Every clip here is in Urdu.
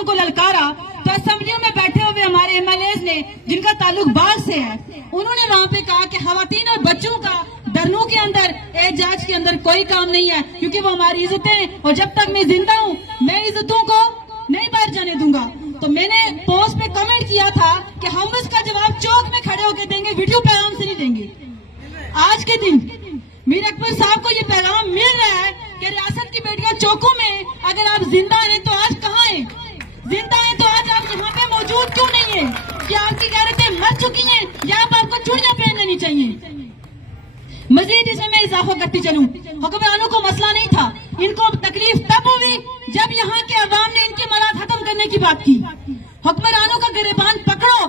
خواتینوں کو للکارا تو اسمبلیوں میں بیٹھے ہوئے ہمارے MLAs نے جن کا تعلق باغ سے ہے انہوں نے وہاں پہ کہا کہ خواتین اور بچوں کا دھرنوں کے اندر احتجاج کے اندر کوئی کام نہیں ہے کیونکہ وہ ہماری عزتیں ہیں اور جب تک میں زندہ ہوں میں عزتوں کو نہیں باہر جانے دوں گا. تو میں نے پوسٹ پہ کمنٹ کیا تھا کہ ہم اس کا جواب چوک میں کھڑے ہو کے دیں گے, ویڈیو پیغام سے نہیں دیں گے. آج کے دن میر اکبر صاحب کو یہ پیغام مل رہا ہے کہ ریاست کی بیٹیاں چوکوں میں اگر آپ زندہ ہیں تو آج کہاں ہیں؟ زندہ ہیں تو آج آپ یہاں پہ موجود کیوں نہیں ہیں؟ کیا آپ کی غیرتیں مر چکی ہیں یا آپ کو چوڑیاں پہن لینی چاہیے؟ مزید اس میں اضافہ کرتی چلوں, حکمرانوں کو مسئلہ نہیں تھا, ان کو تکلیف تب ہوئی جب یہاں کے عوام نے ان کی مراد ختم کرنے کی بات کی. حکمرانوں کا گریبان پکڑو,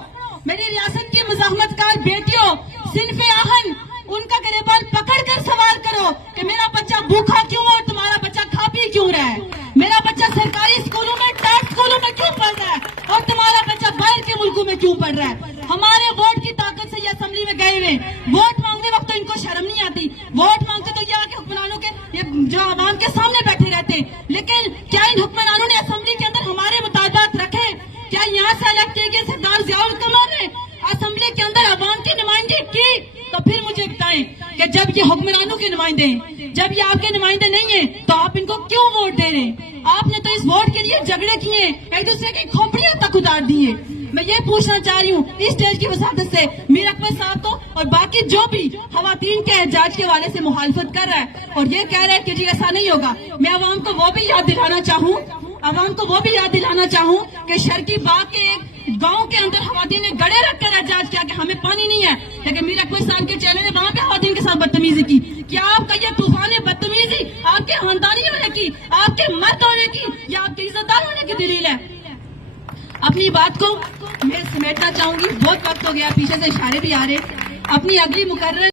میری ریاست کی مزاحمت کار بیٹیوں صنف آہن ان کا گریبان پکڑ کر سوال کرو کہ میرا بچہ بھوکا کیوں ہے اور تمہارا بچہ کھا پی کیوں رہا ہے؟ میرا بچہ سرکاری اسکولوں میں ٹاٹ اسکولوں میں کیوں پڑھ رہا ہے اور تمہارا بچہ باہر کے ملکوں میں کیوں پڑھ رہا ہے؟ ہمارے ووٹ کی طاقت سے یہ اسمبلی میں گئے ہوئے, ووٹ مانگنے وقت تو ان کو شرم نہیں آتی, ووٹ مانگتے تو یہ آ کے حکمرانوں کے جو عوام کے سامنے بیٹھے رہتے ہیں. لیکن کیا ان حکمرانوں نے اسمبلی کے اندر ہمارے مطالبات رکھے؟ کیا یہاں سے الیکٹ کیے گئے سردار ضیاء القمر نے اسمبلی کے اندر عوام کی نمائندگی کی؟ تو پھر مجھے بتائیں کہ جب یہ حکمرانوں کے نمائندے ہیں, جب یہ آپ کے نمائندے نہیں ہیں تو آپ ان کو کیوں ووٹ دے رہے ہیں؟ آپ نے تو اس ووٹ کے لیے جھگڑے کیے, ایک دوسرے کی کھوپڑیاں تک اتار دی ہیں. میں یہ پوچھنا چاہ رہی ہوں اس اسٹیج کی وساطت سے میر اکبر صاحب کو اور باقی جو بھی خواتین کے احتجاج کے حوالے سے مخالفت کر رہا ہے اور یہ کہہ رہا ہے کہ جی ایسا نہیں ہوگا, میں عوام کو وہ بھی یاد دلانا چاہوں کہ شرقی باغ کے ایک گاؤں کے اندر خواتین نے گڑے رکھ کر احتجاج کیا کہ ہمیں پانی نہیں ہے, لیکن میر اکبر صاحب کے چینل نے وہاں پہ خواتین کے ساتھ بدتمیزی کی. کیا آپ کا یہ طوفان بدتمیزی آپ کے خاندانی ہونے کی, آپ کے مرد ہونے کی یا آپ کے عزت دار ہونے کی دلیل ہے؟ اپنی بات کو میں سمیٹنا چاہوں گی, بہت وقت ہو گیا, پیچھے سے اشارے بھی آ رہے. اپنی اگلی مقررہ